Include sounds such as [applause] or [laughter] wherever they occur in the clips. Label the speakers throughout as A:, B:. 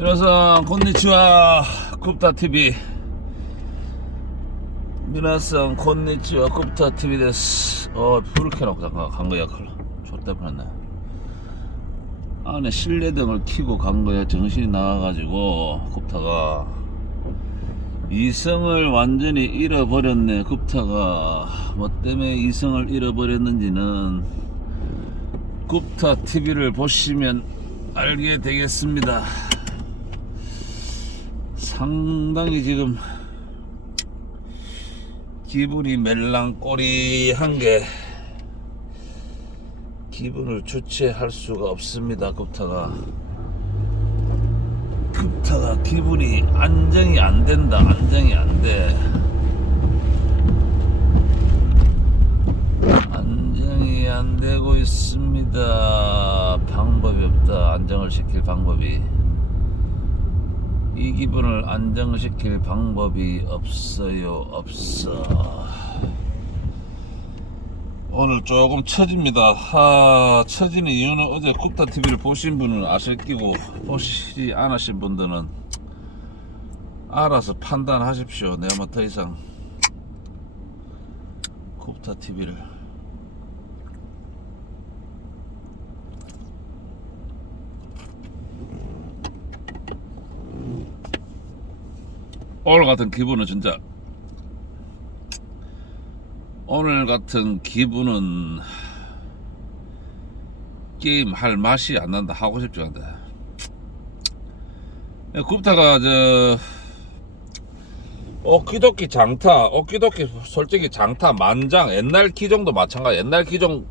A: 皆さんこんにちはコプタ TV 皆さんこんにちはコプタ TV です어 불을 켜놓고 잠깐 간 거야 큰일 좆대 뻔했네 안에 실내등을 켜고 간 거야 정신이 나가가지고 굽타가 이성을 완전히 잃어버렸네 굽타가 뭐 때문에 이성을 잃어버렸는지는 굽타 TV를 보시면 알게 되겠습니다 상당히 지금 기분이 멜랑꼬리한 게 기분을 주체할 수가 없습니다 급타가. 급타가 기분이 안정이 안 된다 안정이 안 돼. 안정이 안 되고 있습니다. 방법이 없다. 안정을 시킬 방법이 이 기분을 안정시킬 방법이 없어요. 없어. 오늘 조금 처집니다. 하, 처지는 이유는 어제 쿱타 TV를 보신 분은 아실 끼고 보시지 않으신 분들은 알아서 판단하십시오. 내가 뭐 더 이상 쿱타 TV를 오늘 같은 기분은 진짜. 오늘 같은 기분은 게임 할 맛이 안 난다 하고 싶지 않다 굽타가 저 오키도키 장타 오키도키 솔직히 장타 만장 옛날 기종도 마찬가지 옛날 기종.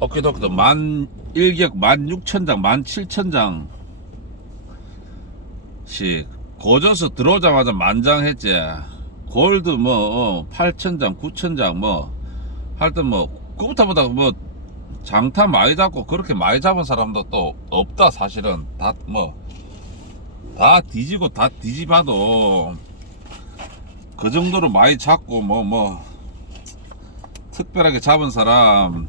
A: 오키도키도 만 일격 만 육천 장만 칠천 장 씩 고져서 들어오자마자 만장했지. 골드 뭐 8천장 9천장 뭐 하여튼 뭐 그부터보다 뭐 장타 많이 잡고 그렇게 많이 잡은 사람도 또 없다 사실은. 다 뭐 다 뒤지고 다 뒤집어도 그 정도로 많이 잡고 뭐뭐 특별하게 잡은 사람.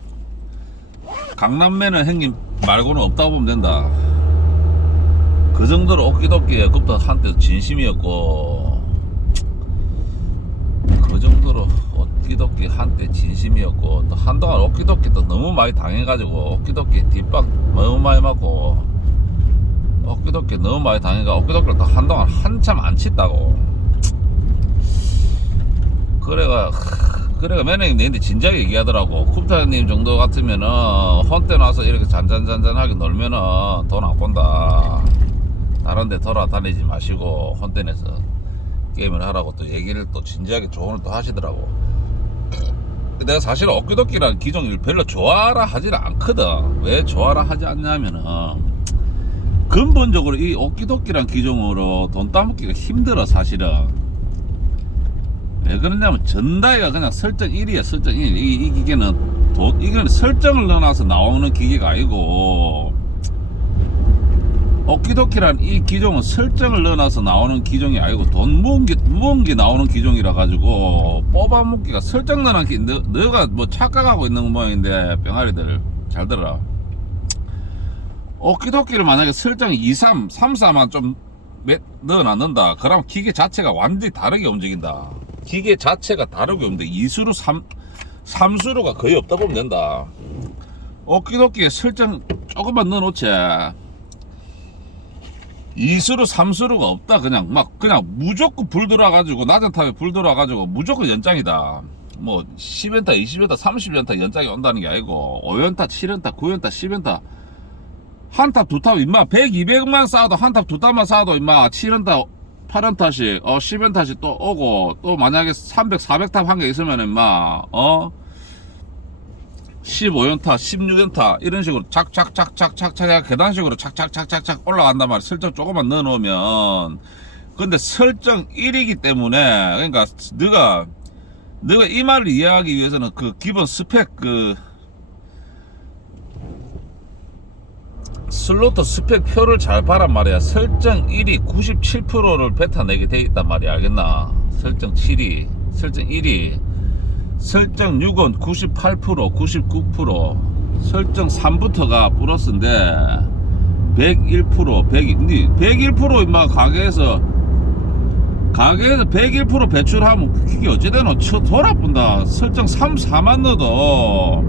A: 강남매는 형님 말고는 없다고 보면 된다 그 정도로 어끼덕끼에 급도 한때 진심이었고 그 정도로 어끼덕끼 한때 진심이었고 또 한동안 어끼덕끼 또 너무 많이 당해가지고 어끼덕끼 뒷박 너무 많이 맞고 어끼덕끼 너무 많이 당해가 어끼덕끼를 또 한동안 한참 안 쳤다고. 그래가 그래가 매너님 내한테 진작에 얘기하더라고. 쿱타님 정도 같으면은 헌때 나서 이렇게 잔잔잔잔하게 놀면은 돈안 본다 다른 데 돌아다니지 마시고 헌ten에서 게임을 하라고 또 얘기를 또 진지하게 조언을 또 하시더라고. 내가 사실 어깨도끼라는 기종을 별로 좋아라 하지는 않거든. 왜 좋아라 하지 않냐면은 근본적으로 이 어깨도끼란 기종으로 돈 따먹기가 힘들어 사실은. 왜 그러냐면 전다이가 그냥 설정 1이야 설정 1. 이, 이 기계는 돈, 이거는 설정을 넣어놔서 나오는 기계가 아니고 어끼도끼란 이 기종은 설정을 넣어놔서 나오는 기종이 아니고 돈 모은 게, 모은 게 나오는 기종이라 가지고 뽑아먹기가 설정 넣어놓은 게 너, 너가 뭐 착각하고 있는 모양인데 병아리들 잘 들어라. 어끼도끼를 만약에 설정 2, 3, 3, 4만 좀 몇- 넣어놨는다. 그럼 기계 자체가 완전히 다르게 움직인다. 기계 자체가 다르게 움직여 2수로 3, 3수로가 거의 없다 보면 된다. 어끼도끼에 설정 조금만 넣어놓지 이수로 삼수로가 없다. 그냥 막 그냥 무조건 불 들어와가지고 낮은 탑에 불 들어와가지고 무조건 연장이다. 뭐 10연타 20연타 30연타 연장이 온다는 게 아니고 5연타 7연타 9연타 10연타. 한 탑 두탑 임마. 100 200만 쌓아도 한 탑 두 탑만 쌓아도 임마. 7연타 8연타씩 어 10연타씩 또 오고 또 만약에 300 400탑 한 개 있으면 임마 어 15연타, 16연타 이런 식으로 착착착착착착 계단식으로 착착착착착 올라간단 말이야. 설정 조금만 넣어놓으면 근데 설정 1이기 때문에 그러니까 네가 네가 이 말을 이해하기 위해서는 그 기본 스펙 그 슬로터 스펙 표를 잘 봐란 말이야. 설정 1이 97%를 뱉어내게 돼 있단 말이야. 알겠나? 설정 7이, 설정 1이 설정 6은 98%, 99%, 설정 3부터가 플러스인데 101% 100, 101% 임마 가게에서 가게에서 101% 배출하면 그게 어찌되노? 쳐 돌아본다. 설정 3, 4만 넣어도.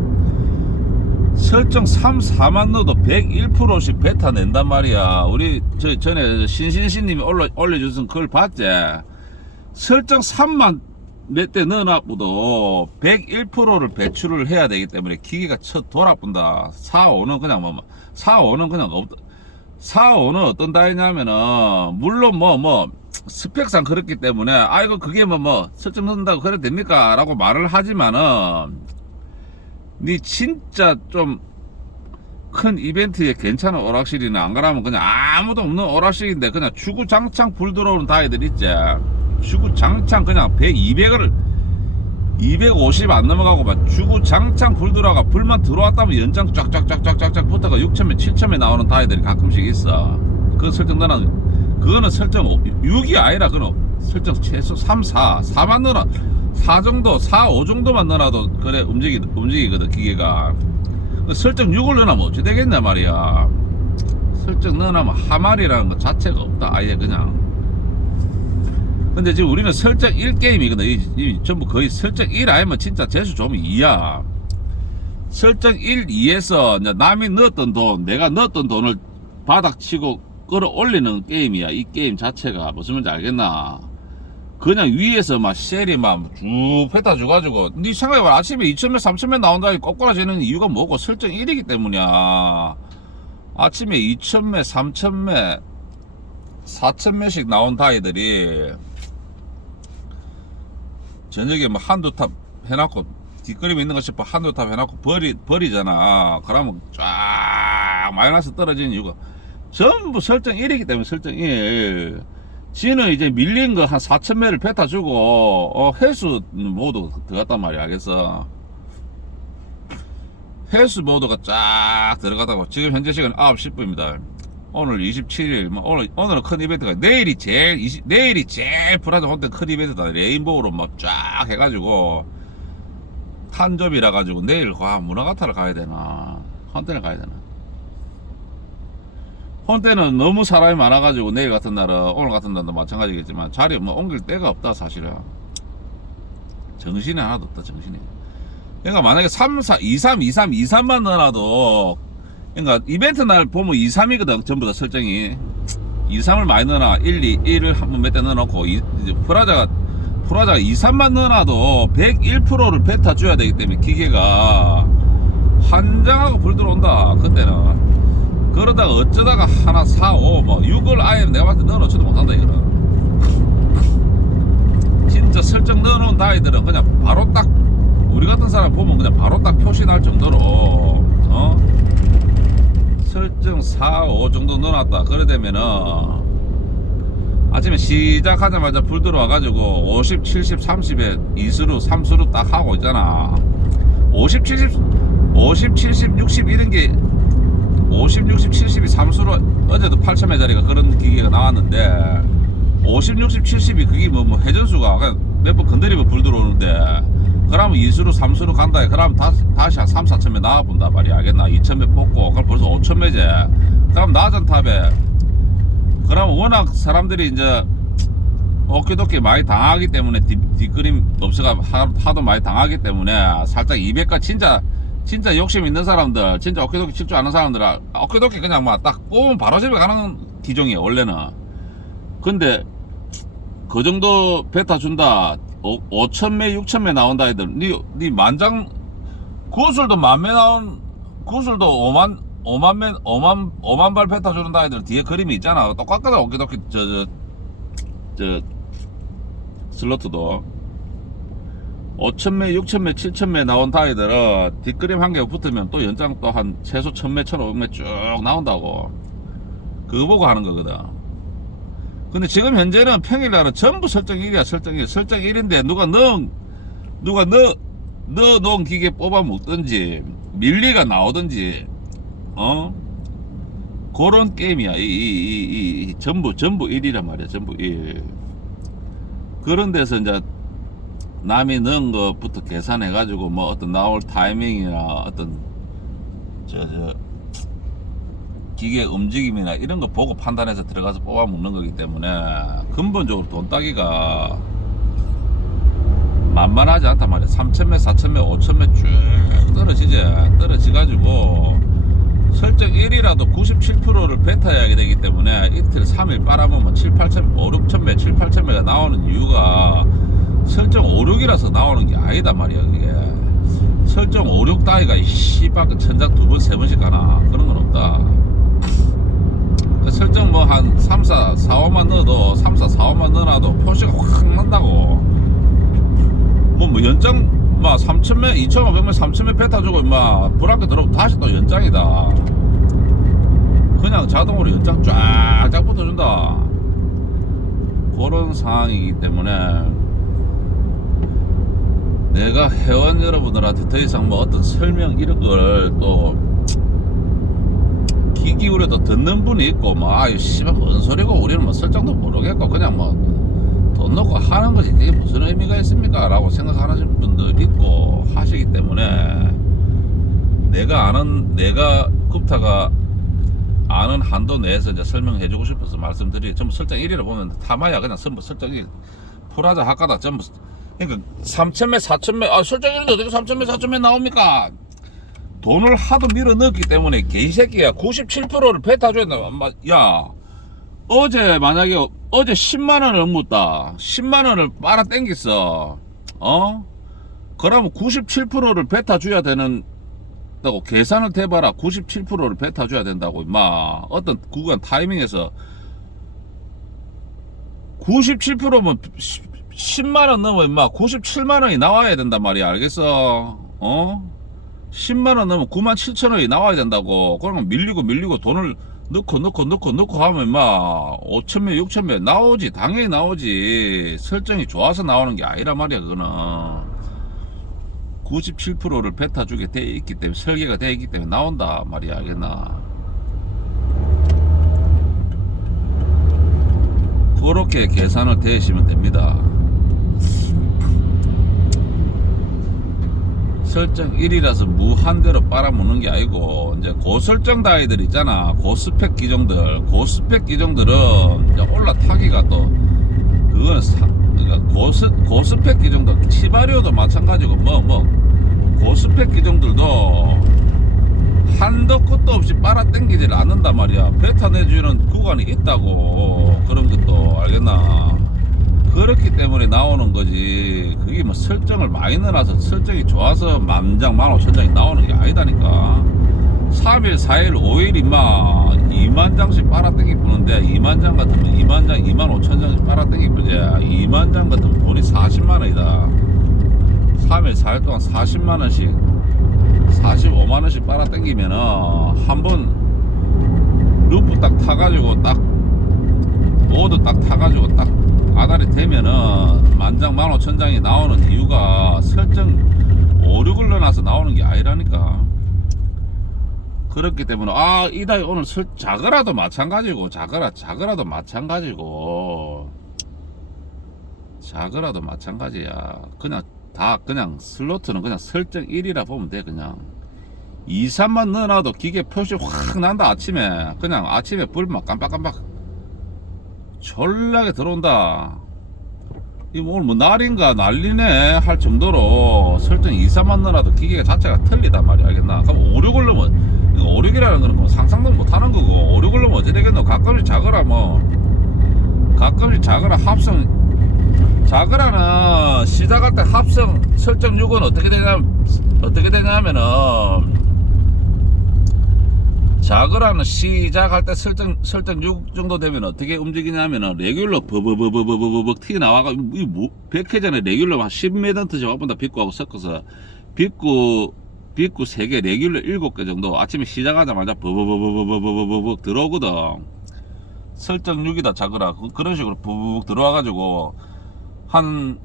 A: 설정 3, 4만 넣어도 101%씩 베타 낸단 말이야. 우리 저 전에 신신신님이 올려, 올려주신 그걸 봤지? 설정 3만 몇 대 넣어놔도 101%를 배출을 해야 되기 때문에 기계가 쳐 돌아본다. 4, 5는 그냥 뭐 4, 5는 그냥 없다 4, 5는 어떤 다이냐면은 물론 뭐뭐 스펙상 그렇기 때문에 아이고 그게 뭐뭐 설정 넣는다고 그래 됩니까? 라고 말을 하지만은 니 진짜 좀 큰 이벤트에 괜찮은 오락실이나 안 그러면 그냥 아무도 없는 오락실인데 그냥 주구장창 불 들어오는 다이들 있지 주구장창 그냥 100, 200을 250 안 넘어가고 막 주구장창 불 들어가 불만 들어왔다면 연장 쫙쫙쫙쫙쫙쫙 붙어가 6천에 7천에 나오는 다이들이 가끔씩 있어. 그 설정 너는 그거는 설정 6이 아니라 그는 설정 최소 3, 4 4만 넣어놔. 4 정도 4, 5 정도만 넣어놔도 그래 움직이, 움직이거든 기계가. 그 설정 6을 넣어놓으면 어찌 되겠냐 말이야. 설정 넣어놓으면 하말이라는 것 자체가 없다 아예 그냥 근데 지금 우리는 설정 1게임이거든. 이, 이 전부 거의 설정 1 아니면 진짜 재수 좀 2야. 설정 1, 2에서 이제 남이 넣었던 돈 내가 넣었던 돈을 바닥 치고 끌어올리는 게임이야. 이 게임 자체가. 무슨 말인지 알겠나? 그냥 위에서 막 셀이 막쭉 뱉어 줘가지고. 니 생각해봐. 아침에 2천매 3천매 나온다 꼬꾸라지는 이유가 뭐고? 설정 1이기 때문이야. 아침에 2천매 3천매 4천매씩 나온 다이들이 저녁에 뭐 한두 탑 해놓고 뒷그림 있는 거 싶어 한두 탑 해놓고 버리, 버리잖아. 그러면 쫙 마이너스 떨어지는 이유가 전부 설정 1이기 때문에 설정 1 지는 이제 밀린 거 한 4천매를 뱉어주고 어, 회수 모두 들어갔단 말이야 알겠어? 회수 모드가 쫙 들어가다고 지금 현재 시간 9시 10분입니다 오늘 27일 뭐 오늘 오늘은 큰 이벤트가 내일이 제일 20, 내일이 제일 프라자 혼때 큰 이벤트다. 레인보우로 뭐 쫙 해가지고 탄점이라 가지고 내일 과 문화가타를 가야 되나? 헌때를 가야 되나? 헌때는 너무 사람이 많아가지고 내일 같은 날은 오늘 같은 날도 마찬가지겠지만 자리 뭐 옮길 데가 없다 사실은. 정신이 하나도 없다 정신이. 그러니까 만약에 3, 4, 2, 3, 2, 3, 2, 3만 넣어놔도 그러니까 이벤트 날 보면 2, 3이거든 전부 다 설정이. 2, 3을 많이 넣어놔. 1, 2, 1을 한번 몇 대 넣어놓고 프라자가 프라자가 2, 3만 넣어놔도 101%를 뱉어 줘야 되기 때문에 기계가 환장하고 불 들어온다 그때는. 그러다가 어쩌다가 하나 4, 5, 뭐 6을 아예 내가 봤을 때 넣어놓지도 못한다 이거는. 진짜 설정 넣어놓은 다이들은 그냥 바로 딱 우리 같은 사람 보면 그냥 바로 딱 표시 날 정도로. 어 설정 4, 5 정도 넣어놨다. 그래 되면은 아침에 시작하자마자 불 들어와가지고 50, 70, 30에 2수로 3수로 딱 하고 있잖아. 50, 70, 50, 70, 60 이런 게 50, 60, 70이 3수로 어제도 8천매짜리가 그런 기계가 나왔는데 50, 60, 70이 그게 뭐, 뭐 회전수가 몇 번 건드리면 불 들어오는데 그러면 2수로 3수로 간다. 해. 그러면 다시, 한 3, 4천매 나와본다 말이야. 알겠나? 2천매 뽑고 그럼 벌써 5천매제 그럼 낮은 탑에. 그러면 워낙 사람들이 이제 어깨도끼 많이 당하기 때문에 뒷, 없어가 하- 하도 많이 당하기 때문에 살짝 200가 진짜 진짜 욕심 있는 사람들 진짜 어깨도끼 칠 줄 아는 사람들은 어깨도끼 그냥 막 딱 뽑으면 바로 집에 가는 기종이에요 원래는. 근데 그 정도 베타 준다. 5천매 6천매 나온다 애들. 니, 니 만장 구슬도 만매 나온 구슬도 5만 5만 매 5만 5만 발 베타 주는 다이들. 뒤에 그림이 있잖아. 똑같거든 어깨도끼 저저 저 슬로트도. 5천매, 6천매, 7천매 나온 다이들은 뒷그림 한 개 붙으면 또 연장 또 한 최소 1000매, 1500매 쭉 나온다고. 그거 보고 하는 거거든. 근데 지금 현재는 평일날은 전부 설정 1이야, 설정 1. 설정 1인데 누가 넣은, 누가 넣, 넣어 놓은 기계 뽑아 먹든지, 밀리가 나오든지, 어? 그런 게임이야. 이, 이, 이, 이, 이 전부, 전부 1이란 말이야, 전부 1. 그런 데서 이제 남이 넣은 것부터 계산해 가지고 뭐 어떤 나올 타이밍이나 어떤 저저 기계 움직임이나 이런 거 보고 판단해서 들어가서 뽑아 먹는 거기 때문에 근본적으로 돈 따기가 만만하지 않단 말이야. 3천매, 4천매, 5천매 쭉 떨어지지. 떨어지가지고 설정 1이라도 97%를 베타해야 되기 때문에 이틀 3일 빨아보면 7, 8천, 5, 6천 매, 7, 8천 매가 나오는 이유가 설정 5, 6이라서 나오는 게 아니다 말이야 그게 설정 5, 6 따위가 이 씨발 그 천장 두 번, 세 번씩 가나 그런 건 없다 그 설정 뭐 한 3, 4, 4, 5만 넣어도 3, 4, 4, 5만 넣어놔도 표시가 확 난다고. 뭐, 뭐 연장 막 3천매, 2천매, 3천매 베타 주고 임마 브라켓 들어오면 다시 또 연장이다. 그냥 자동으로 연장 쫙쫙 붙어준다. 그런 상황이기 때문에 내가 회원 여러분들한테 더 이상 뭐 어떤 설명 이런 걸 또 귀 기울여도 듣는 분이 있고 뭐 아유 씨발 뭔 소리고 우리는 뭐 설정도 모르겠고 그냥 뭐 돈 넣고 하는 거지 이게 무슨 의미가 있습니까? 라고 생각하는 분들 있고 하시기 때문에 내가 아는 내가 쿱타가 아는 한도 내에서 이제 설명해 주고 싶어서 말씀드리 전부 설정 1위를 보면 타마야 그냥 전부 설정 1 프라자 하카다 전부. 그러니까 3천매 4천매 아 설정 1인데 어떻게 3천매 4천매 나옵니까 돈을 하도 밀어 넣었기 때문에 개새끼야 97%를 베타 줘야 된다. 엄마, 야 어제 만약에 어제 10만 원을 묻다. 10만 원을 빨아 땡겼어. 어? 그러면 97%를 베타 줘야 되는 다고 계산을 해봐라. 97%를 베타 줘야 된다고 임마. 어떤 구간 타이밍에서. 97%면 10만원 넘어 임마. 97만원이 나와야 된단 말이야. 알겠어? 어 10만 원 넘으면 9만 7천 원이 나와야 된다고. 그러면 밀리고 밀리고 돈을 넣고 넣고 넣고 넣고 하면 임마 5천매 6천매 나오지. 당연히 나오지. 설정이 좋아서 나오는 게 아니란 말이야 그거는. 97%를 베타 주게 돼 있기 때문에 설계가 돼 있기 때문에 나온다 말이야 알겠나 그렇게 계산을 대시면 됩니다 설정 1이라서 무한대로 빨아먹는 게 아니고 이제 고설정 다이들 있잖아. 고스펙 기종들. 고스펙 기종들은 이제 올라타기가 또 그거는 사, 그러니까 고스, 고스펙 기종들 치바리오도 마찬가지고 뭐뭐 고스펙 기종들도 한도 끝도 없이 빨아당기질 않는단 말이야. 베타 내주는 구간이 있다고. 그런 것도 알겠나 그렇기 때문에 나오는 거지. 그게 뭐 설정을 많이 넣어놔서 설정이 좋아서 만장 만오천장이 나오는 게 아니다니까. 3일 4일 5일 임마 2만 장씩 빨아당기 부는데 2만 장 같으면 2만 장 2만 5천 장씩 빨아당기 부지. 2만 장 같으면 돈이 40만 원이다. 3일 4일 동안 40만 원씩 45만 원씩 빨아당기면은 한 번 루프 딱 타가지고 딱 모두 딱 타가지고 딱 아다리 되면은 만장 만오 천장이 나오는 이유가 설정 5, 6을 넣어놔서 나오는 게 아니라니까. 그렇기 때문에 아 이다이 오늘 설, 작으라도 마찬가지고 작으라 작으라도 마찬가지고. 작으라도 마찬가지야. 그냥 다 그냥 슬로트는 그냥 설정 1이라 보면 돼 그냥. 2, 3만 넣어놔도 기계 표시 확 난다 아침에. 그냥 아침에 불 막 깜빡깜빡 졸라게 들어온다. 이 오늘 뭐 날인가 난리네 할 정도로 설정 2, 3만 넣어놔도 기계 자체가 틀리단 말이야. 알겠나? 그럼 5, 6을 넣으면 이거 5, 6이라는 거는 뭐 상상도 못하는 거고 5, 6을 넣으면 어찌 되겠노? 가끔씩 작으라 뭐. 가끔씩 작으라 합성. 자그라는 시작할 때 합성 설정 6은 어떻게 되냐면 어떻게 되냐면은 자그라는 시작할 때 설정 설정 6 정도 되면 어떻게 움직이냐면은 레귤러 버버버버버버벅 튀어 나와가 이 뭐 100회 전에 레귤러 한 10m 저번보다 빗구하고 섞어서 빗구 빗구 3개 레귤러 7개 정도 아침에 시작하자마자 버버버버버버버벅 들어오거든. 설정 6이다 자그라. 그- 그런 식으로 부북 들어와 가지고 한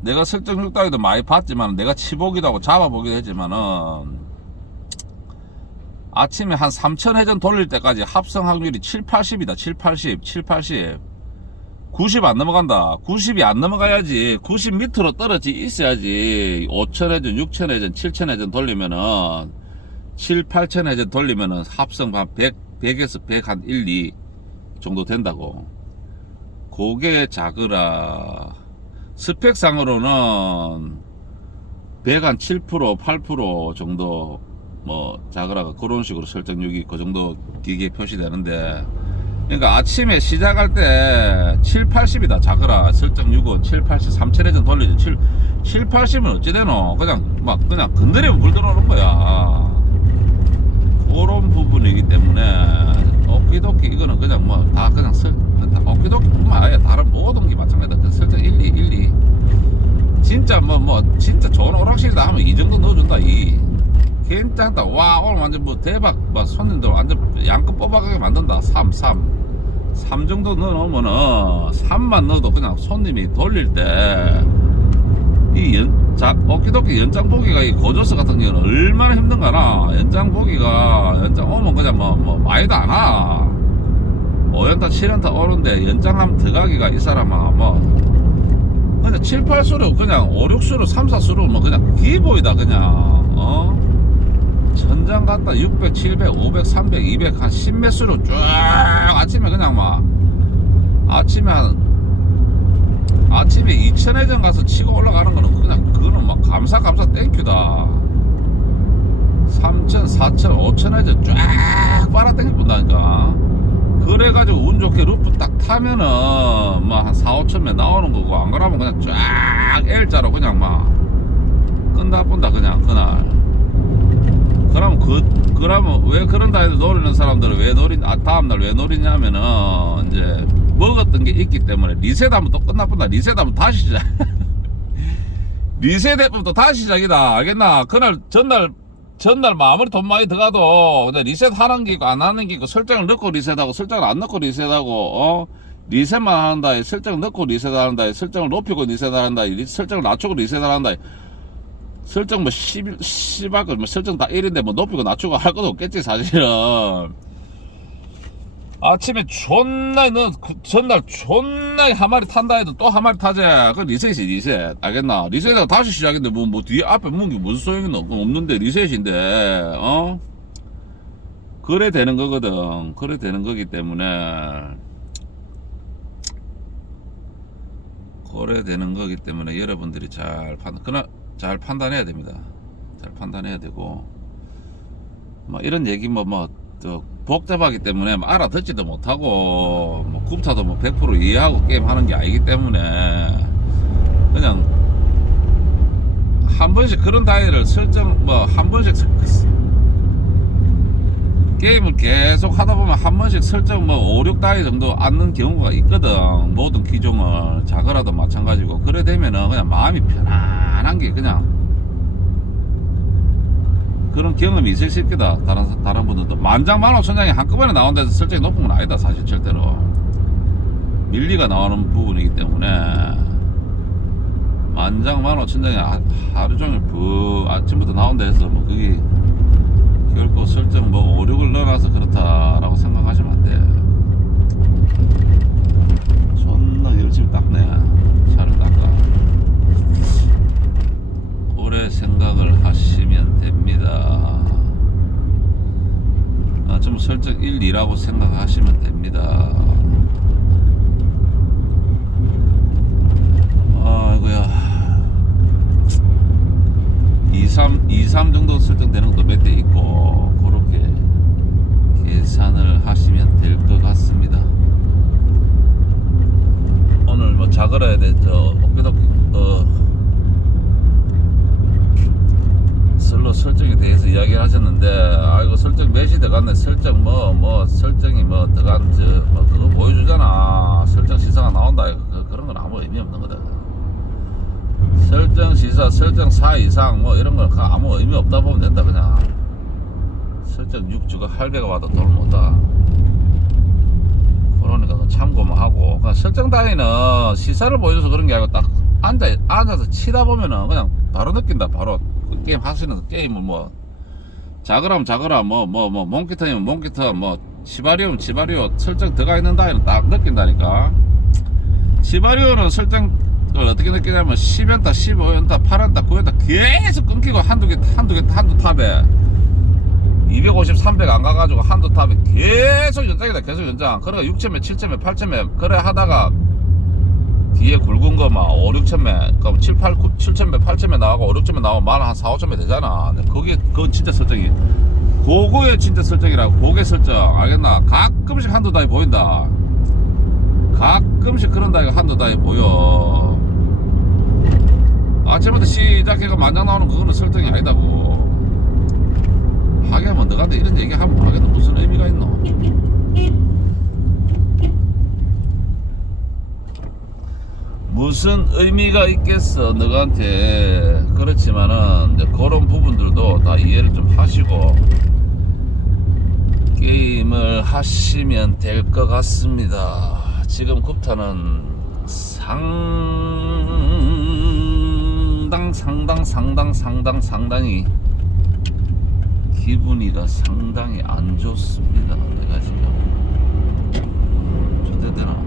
A: 내가 설정 6 따위도 많이 봤지만 내가 치보기도 하고 잡아보기도 했지만은 아침에 한 3000회전 돌릴 때까지 합성 확률이 7, 80이다. 7, 80, 7, 80 90 안 넘어간다. 90이 안 넘어가야지. 90 밑으로 떨어지 있어야지. 5000회전 6000회전 7000회전 돌리면은 7, 8천 해제 돌리면은 합성 한 100, 100에서 100 한 1, 2 정도 된다고. 그게 작으라. 스펙상으로는 100 한 7%, 8% 정도 뭐 작으라가 그런 식으로 설정육이 그 정도 기계에 표시되는데 그러니까 아침에 시작할 때 7, 80이다 작으라 설정육은. 7, 80, 3천회전 돌리지 7, 7, 80은 어찌 되노? 그냥 막 그냥 건드리면 물 들어오는 거야. 그런 부분이기 때문에 오키도키 이거는 그냥 뭐 다 그냥 설다 오키도키뿐만 아니라 다른 모든 게 마찬가지다. 그 설정 1, 2, 1, 2 진짜 뭐뭐 진짜 좋은 오락실이다 하면 이 정도 넣어준다 이 괜찮다. 와 오늘 완전 뭐 대박. 뭐 손님들 완전 양껏 뽑아가게 만든다. 3 3 3 정도 넣어놓으면은 3만 넣어도 그냥 손님이 돌릴 때 이 연, 자, 어기도기 연장 보기가 이 고조서 같은 경우는 얼마나 힘든가나. 연장 보기가 연장 오면 그냥 뭐, 뭐 많이도 안 와. 5연타 7연타 오는데 연장하면 들어가기가 이 사람아 뭐. 그냥 7, 8수로 그냥 5, 6수로 3, 4수로 뭐 그냥 기보이다 그냥. 어 천장 갔다 600, 700, 500, 300, 200 한 10몇 수로 쭉 아침에 그냥 막 아침에 한 아침에 2000회전 가서 치고 올라가는 거는 그냥 그거는 막 감사 감사 땡큐다. 3000, 4000, 5000회전 쫙 빨아 땡겨본다니까. 그래가지고 운 좋게 루프 딱 타면은 뭐한 4, 5천매 나오는 거고 안 그러면 그냥 쫙 L자로 그냥 막 끈다 본다 그냥 그날 그러면 그 그러면 왜 그런다 해도 노리는 사람들은 왜 노리 아 다음날 왜 노리냐면은 이제 먹었던 게 있기 때문에 리셋하면 또 끝나본다. 리셋하면 다시 시작. [laughs] 리셋하면 또 다시 시작이다. 알겠나? 그날 전날 전날 마무리 돈 많이 들어가도 근데 리셋 하는 게 있고 안 하는 게 있고 설정을 넣고 리셋하고 설정을 안 넣고 리셋하고 어? 리셋만 한다 설정을 넣고 리셋한다 설정을 높이고 리셋한다 설정을 낮추고 리셋한다 설정 뭐 10, 10할 거뭐 설정 다 1인데 뭐 높이고 낮추고 할 것도 없겠지 사실은. 아침에 존나 너 그 전날 존나 한 마리 탄다 해도 또 한 마리 타자. 그 리셋이 리셋. 알겠나? 리셋하고 다시 시작인데 뭐, 뭐 뒤에 앞에 문게 무슨 소용이 없- 없는데 리셋인데 어? 그래 되는 거거든. 그래 되는 거기 때문에. 그래 되는 거기 때문에 여러분들이 잘 판, 그나 잘 판단해야 됩니다. 잘 판단해야 되고 뭐 이런 얘기 뭐 뭐 또 복잡하기 때문에 뭐 알아듣지도 못하고 뭐 굽타도 뭐 100% 이해하고 게임 하는 게 아니기 때문에 그냥 한 번씩 그런 다이를 설정 뭐 한 번씩 게임을 계속 하다 보면 한 번씩 설정 뭐 5, 6 다이 정도 앉는 경우가 있거든. 모든 기종을 작으라도 마찬가지고. 그래 되면은 그냥 마음이 편안 한 게 그냥 그런 경험이 수 있겠다. 다른, 다른 분들도. 만장 만오천장이 한꺼번에 나온다 해서 설정이 높은 건 아니다. 사실 절대로. 밀리가 나오는 부분이기 때문에 만장 만오천장이 하- 하루 종일 부 아침부터 나온다 해서 뭐 그게 결코 설정 뭐 5, 6을 넣어놔서 그렇다라고 생각하시면 안 돼. 존나 열심히 닦네. 차를 닦아. 오래 생각을 하시면 됩니다. 아, 좀 설정 1, 2라고 생각하시면 됩니다. 아이고야. 2, 3, 2, 3 정도 설정되는 것도 몇 대 있고 그렇게 계산을 하시면 될 것 같습니다. 오늘 뭐 자그라야 돼저 어깨덕 어 슬로 설정에 대해서 이야기를 하셨는데 아이고 설정 몇이 들어갔네. 설정 뭐뭐 설정이 뭐 들어간 저뭐 그거 보여주잖아. 설정 시사가 나온다. 그, 그런 건 아무 의미 없는 거다. 설정 시사, 설정 4 이상 뭐 이런 건 아무 의미 없다 보면 된다 그냥. 설정 6 주가 할배가 와도 돈을 못 다. 그러니까 그 참고만 하고. 그냥 설정 단위는 시사를 보여줘서 그런 게 아니고 딱 앉아, 앉아서 치다 보면은 그냥 바로 느낀다 바로 그 게임 하시는 게임을 뭐 자그라면 자그라 뭐 뭐 뭐 몽키터면 몽키터 뭐 치바리오면 치바리오 설정 들어가 있는 단위는 딱 느낀다니까. 시바리오는 설정을 어떻게 느끼냐면 10연타, 15연타, 8연타, 9연타 계속 끊기고 한두 개, 한두 개, 한두 탑에 250, 300 안 가가지고 한도 탑에 계속 연장이다 계속 연장. 그러니까 6천매, 7천매, 8천매 그래 하다가 뒤에 굵은 거 막 5, 6천매 그럼 7, 8, 9, 7천매, 8천매 나가고 5, 6천매 나오면 만한 4, 5천매 되잖아. 근데 그게 그건 진짜 설정이 그거의 진짜 설정이라고 고개 설정. 알겠나? 가끔씩 한두 다이 보인다. 가끔씩 그런 다이가 한두 다이 보여. 아침부터 시작해가 만장 나오는 그거는 설정이 아니다고. 하게 하면 너한테 이런 얘기 하면 하게는 무슨 의미가 있노 무슨 의미가 있겠어 너한테. 그렇지만은 그런 부분들도 다 이해를 좀 하시고 게임을 하시면 될 것 같습니다. 지금 굽타는 상당 상당 상당 상당 상당히 기분이가 상당히 안 좋습니다. 내가 지금. 저대 되나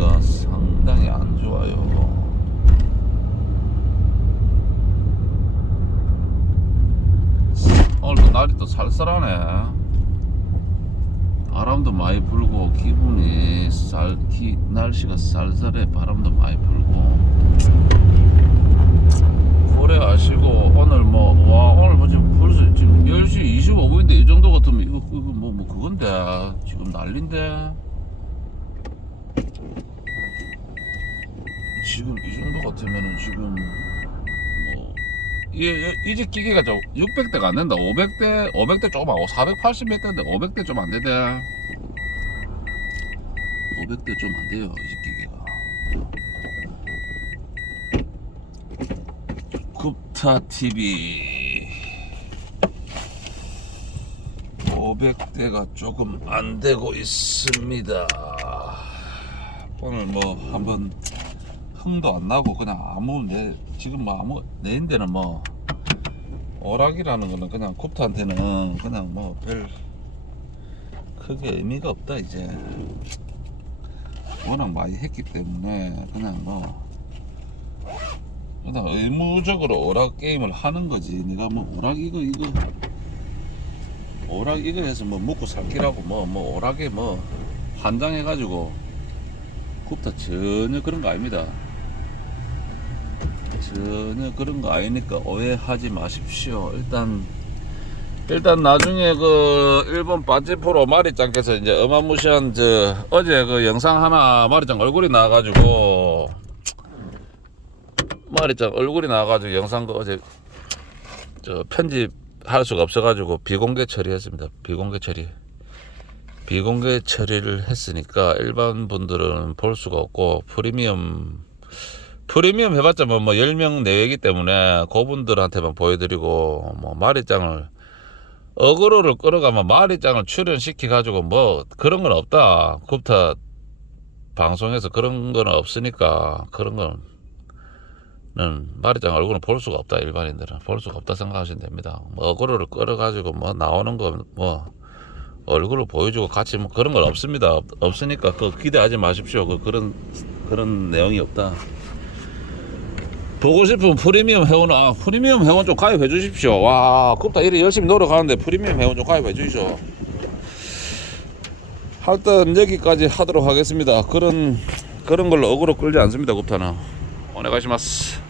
A: 기분이가 상당히 안 좋아요. 오늘도 날이 또 쌀쌀하네. 바람도 많이 불고 기분이 쌀 기, 날씨가 쌀쌀해 바람도 많이 불고 고래 아시고 오늘 뭐 와 오늘 뭐 지금 벌써 지금 10시 25분인데 이 정도 같으면 이거 이거 뭐, 뭐 그건데 지금 난린데 지금 이 정도 같으면은 지금 뭐 이게 이제 기계가 저 600대가 안 된다. 500대 500대 조금 하고 480몇 대인데 500대 좀 안 되대. 500대 좀 안 돼요 이제 기계가. 굽타 TV 500대가 조금 안 되고 있습니다. 오늘 뭐 한번 흥도 안 나고 그냥 아무 내 지금 뭐 아무 내인데는 뭐 오락이라는 거는 그냥 굽타한테는 그냥 뭐 별 크게 의미가 없다 이제 워낙 많이 했기 때문에 그냥 뭐 그냥 의무적으로 오락 게임을 하는 거지. 네가 뭐 오락 이거 이거 오락 이거 해서 뭐 먹고 살기라고 뭐뭐 오락에 뭐 환장해 가지고 굽다 전혀 그런 거 아닙니다. 전혀 그런 거 아니니까 오해하지 마십시오. 일단 일단 나중에 그 일본 바지프로 마리짱께서 이제 어마무시한 저 어제 그 영상 하나 마리짱 얼굴이 나와가지고 마리짱 얼굴이 나와가지고 영상 그 어제 저 편집 할 수가 없어가지고 비공개 처리했습니다. 비공개 처리. 비공개 처리를 했으니까 일반 분들은 볼 수가 없고 프리미엄 프리미엄 해봤자 뭐, 뭐 10명 내외이기 때문에 그분들한테만 보여드리고 뭐 마리짱을 어그로를 끌어가면 마리짱을 출연시켜 가지고 뭐 그런 건 없다. 굽타 방송에서 그런 건 없으니까 그런 거는 마리짱 얼굴은 볼 수가 없다 일반인들은 볼 수가 없다 생각하시면 됩니다. 뭐 어그로를 끌어가지고 뭐 나오는 거뭐 얼굴을 보여주고 같이 뭐 그런 건 없습니다. 없, 없으니까 그 기대하지 마십시오. 그 그런 그런 내용이 없다. 보고 싶으면 프리미엄 회원 아 프리미엄 회원 좀 가입해 주십시오. 와 굽다 이래 열심히 노력하는데 프리미엄 회원 좀 가입해 주시오. 하여튼 여기까지 하도록 하겠습니다. 그런 그런 걸로 어그로 끌지 않습니다. 굽타는. 오네가시마스.